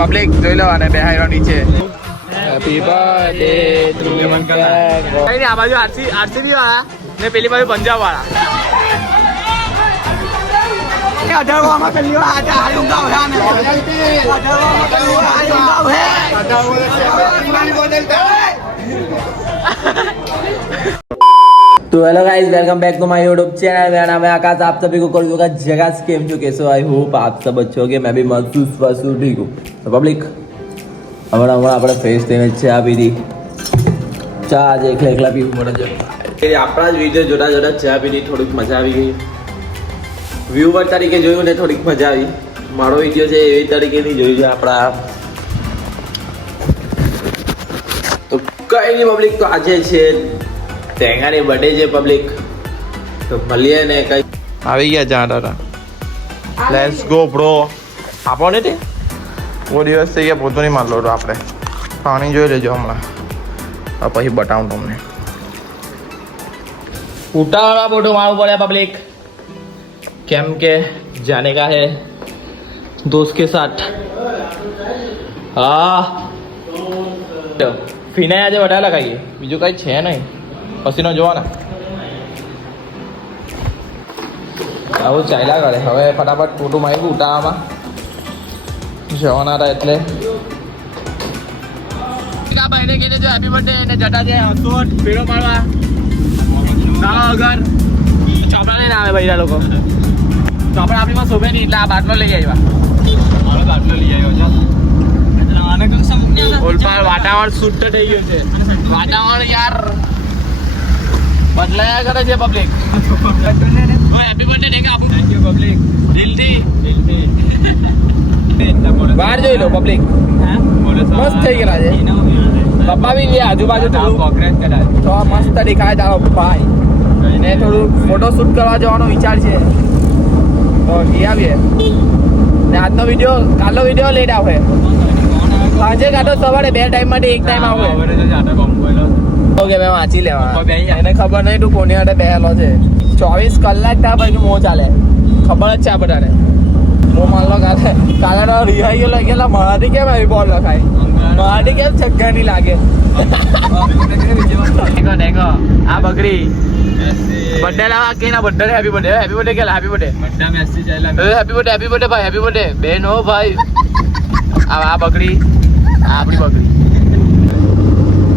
Public જોઈ લો અને બેહાઈરો નીચે હેપી બર્થડે ટુ યુ કઈ આ બાજુ આરસીબી વાળા ને પેલી બાજુ પંજાબ વાળા तो hello guys, welcome back to my YouTube channel. मेरा नाम है आकाश। आप सभी को कॉल होगा जगह स्केम जो कैसे आई होप आप सब अच्छे होंगे। मैं भी महसूस वसू ठीक हूँ। तो पब्लिक हमारा આપણે ફેસ થઈને ચા પીધી ચા આજે એકલા પીવું પડે છે આપણા જ વિડીયો જોતા જોતા ચા પીધી થોડીક મજા આવી ગઈ વ્યુઅર તરીકે જોયું ને થોડીક મજા આવી મારો વિડીયો છે એવી તરીકે નહીં જોયું છે આપણા તો કઈ નહીં પબ્લિક તો આજે છે ટેંગાની બર્થડે છે પબ્લિક તો મળીએ ને કઈ આવી ગયા જાડા લેટ્સ ગો બ્રો આપો ને તે બહુ દિવસ થઈ ગયા પોતો નહીં મારલો આપણે પાણી જોઈ લેજો હમણાં પછી બતાવું તમને ઉતાવળા ફોટો મારવું પડે પબ્લિક કેમ કે જાને કા હે दोस्त के साथ હા ફીના આજે વધારે લગાવીએ બીજું કઈ છે નહીં પછીનો જોવાના આવું ચાલ્યા કરે હવે ફટાફટ ફોટો માર્યું ઉતાવળામાં જવાના હતા એટલે ભાઈને કીધે જો હેપી બર્થડે એને જટા છે હસોટ પેડો પાડવા ના અગર ચોપડા લઈને આવે ભાઈ લોકો ચોપડા આપણીમાં શોભે નહીં એટલે આ બાટલો લઈ આવ્યા મારો બાટલો લઈ આવ્યો છે ઓલપાર વાતાવરણ શુદ્ધ થઈ ગયું છે વાતાવરણ યાર બદલાયા કરે છે પબ્લિક હેપી બર્થડે ઠીક આપું થેન્ક યુ પબ્લિક દિલથી બહાર જોઈ લો પબ્લિક મસ્ત થઈ ગયેલા છે પપ્પા બી લે આજુબાજુ તો મસ્ત દેખાય તારો ભાઈ એને થોડું ફોટો શૂટ કરવા જવાનો વિચાર છે તો આવીએ ને આજનો વિડીયો કાલનો વિડીયો લેટ આવે સાંજે કાઢો સવારે બે ટાઈમ માટે એક ટાઈમ આવે ઓકે મેં વાંચી લેવા એને ખબર નહીં તું કોની માટે બેહેલો છે 24 કલાક ત્યાં પછી મો ચાલે ખબર જ છે આ બધાને હું માનલો કાલે રિહાઈ ગયો ગયેલા મરાઠી કેમ આવી બોલ લખાય મરાઠી કેમ છગ્ગા નહીં લાગે દેખો આ બકરી બર્થડે લાવા કે ના બર્થડે હેપી બર્થડે કેલા હેપી બર્થડે હેપી બર્થડે ભાઈ હેપી બર્થડે બેન હો ભાઈ આ બકરી આ આપણી બકરી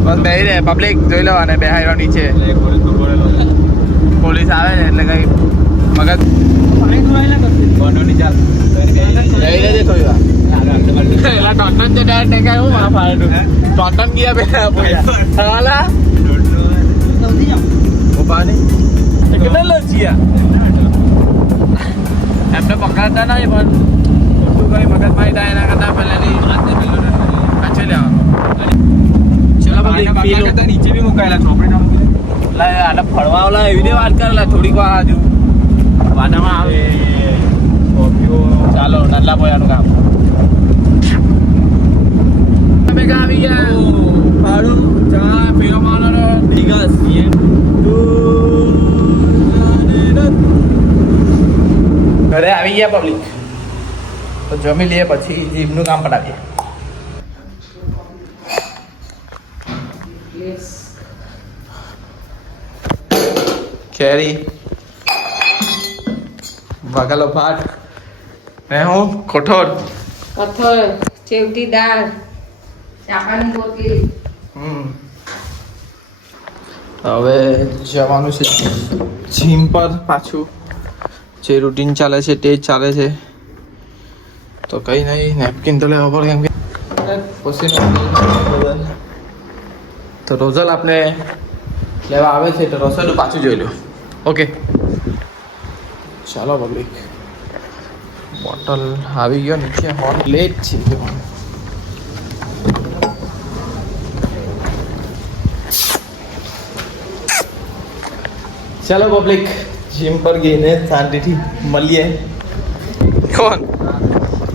બસ બેહી રે પબ્લિક જોઈ લો અને બેહાઈરો નીચે પોલીસ આવે ને એટલે કઈ મગજ એમને પકડતા નહીં પણ શું કઈ મગજ મારી થાય એના કરતા પહેલાની કાચી લેવાનું નીચે બી મુકાયેલા ચોપડી આટલા ફળવા ઓલા એવી વાત કરેલા થોડીક વાર હજુ વાદામાં આવે ચાલો નલ્લા પોયાનું કામ તમે ક્યાં આવી ગયા ફાડું ચા પીરો મારવાનો ઢીગસ ઘરે આવી ગયા પબ્લિક તો જમી લઈએ પછી જીમનું કામ પટાવીએ કેરી બગાલો ભાત ને હું કઠોળ ચેવટી દાળ ચાપાની રોટલી હવે જવાનું છે જીમ પર પાછું જે રૂટીન ચાલે છે તે જ ચાલે છે તો કઈ નહીં નેપકિન તો લેવા પડે કેમ કે પછી તો રોઝલ આપણે લેવા આવે છે તો રસોડું પાછું જોઈ લો ઓકે ચાલો પબ્લિક બોટલ આવી ગયો નીચે હોટ લેટ છે ચાલો પબ્લિક જીમ પર ગઈને શાંતિથી મળીએ કોણ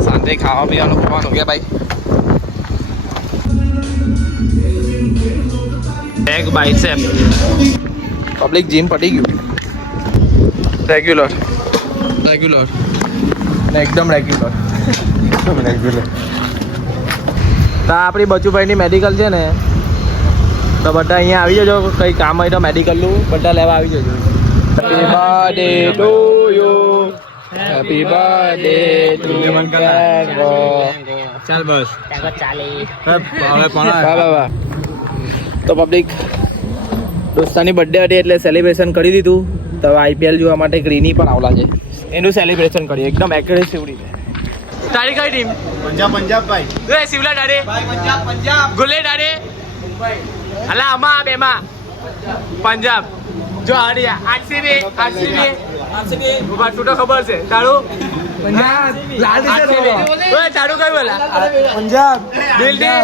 શાંતિ ખાવા પીવાનું ખવાનું કે ભાઈ બેગ બાઇસેપ પબ્લિક જીમ પડી ગયું રેગ્યુલર ને એકદમ રેગ્યુલર તો તો આપણી બચુભાઈની મેડિકલ છે ને, તો બધા અહીંયા આવી જજો. કંઈ કામ હોય તો મેડિકલનું બધા લેવા આવી જજો. Happy birthday to you, happy birthday to ચાલ બસ તો પબ્લિક દોસ્તાની બર્થડે હતી એટલે સેલિબ્રેશન કરી દીધું. તો આઈપીએલ જોવા માટે ગ્રીની પણ આવલા છે, એનું સેલિબ્રેશન કરીએ એકદમ એગ્રેસિવ રીતે. તારી કઈ ટીમ? પંજાબ ભાઈ. એ શિવલા ડારે પંજાબ ગુલે ડારે અલા આમાં આ બેમાં પંજાબ જો હારિયા આરસીબી ઉભા તું તો ખબર છે તારું પંજાબ ઓય તારું કઈ બોલા પંજાબ દિલ્હી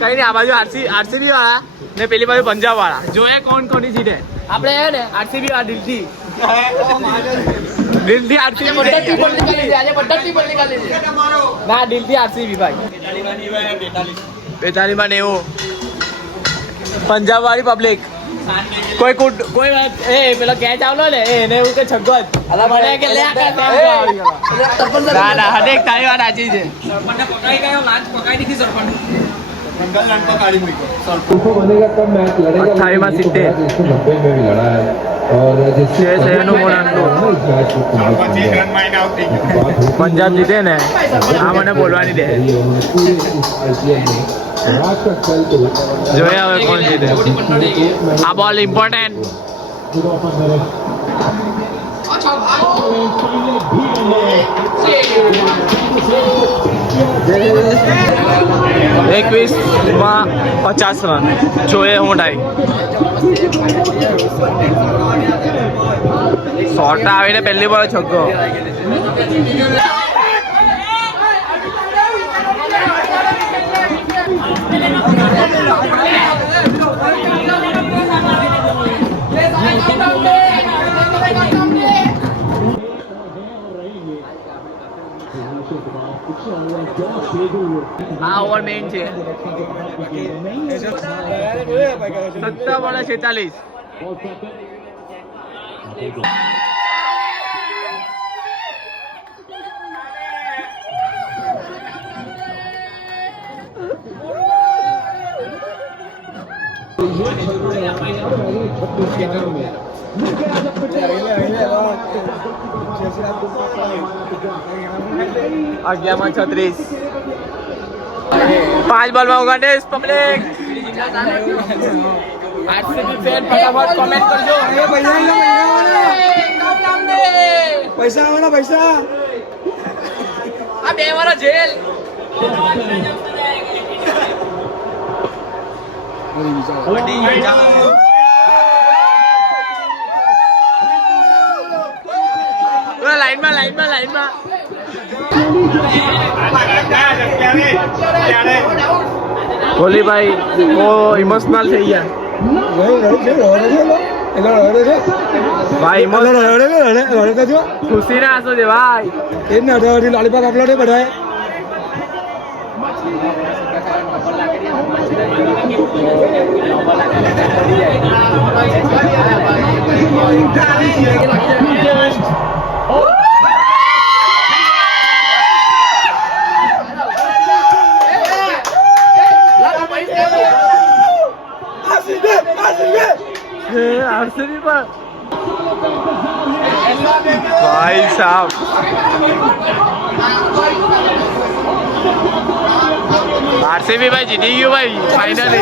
કઈ નહીં. આ બાજુ આરસીબી વાળા ને પેલી બાજુ પંજાબ વાળા જોએ કોણ કોની જીતે. આપણે હે ને આરસીબી વાળા દિલ્હી આરસીબી ના દિલથી આરસીબી ભાઈ 42 માં 90 પંજાબ વાળી પબ્લિક કોઈ વાત એ પેલો કેચ આવલો ને એને એવું કે છગ્ગો જ મને કે લે ના ના હદેક તારી વાત સાચી છે. સરપંચને પકડાઈ ગયો લાંચ પકડાઈ દીધી સરપંચ मंगल लड़का गाड़ी में उसको बनेगा तब मैच लड़ेगा 28 में 70 190 में भी लड़ा है और जिससे छह से नो बोलांतो पंजाब जीते ने आ મને બોલવાની દે જોઈએ હવે કોણ જીતે. આ બોલ ઇમ્પોર્ટન્ટ. એકવીસ માં 50 રન જોઈએ હું ડાઈ શોર્ટ આવીને પહેલી બોલ છગ્ગો. આ ઓવર મેઇન છે 17 બોલે 46. અગિયારમાં 36. 5 બોલમાં ઓગણત્રીસ. પબ્લિક આરસીબી ફેન ફટાફટ કોમેન્ટ કરજો. पैसा आवना पैसा આ બે વાળા જેલ લાઈનમાં કોહલીભાઈ ઓ ઇમોશનલ થઈ ગયા ભાઈ. ખુશી ના આંસુ છે ભાઈ. लॉलीपॉप अपलोड बढ़ाए आरसीबी पर भाई साहब आरसीबी भाई जीती गई भाई फाइनली.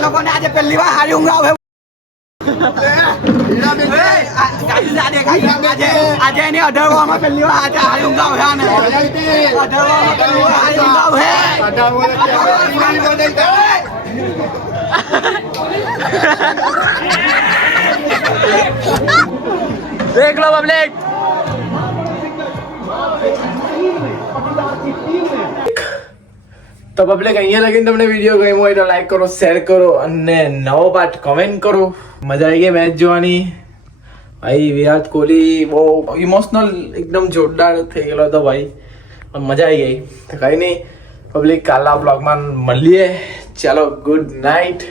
लोगों ने आज पहली बार हारी होंगे आज नहीं 18 में पहली बार आज हारी होंगे देख लो पब्लिक. તો પબ્લિક અહીંયા લગીને તમને વિડીયો ગમ્યો હોય તો લાઈક કરો, શેર કરો અને નવો પાર્ટ કમેન્ટ કરો. મજા આવી ગઈ મેચ જોવાની. ભાઈ વિરાટ કોહલી બહુ ઇમોશનલ એકદમ જોરદાર થઈ ગયેલો હતો ભાઈ. પણ મજા આવી ગઈ. તો કઈ નહીં પબ્લિક, કાલના બ્લોગમાં મળીએ. ચાલો, ગુડ નાઇટ.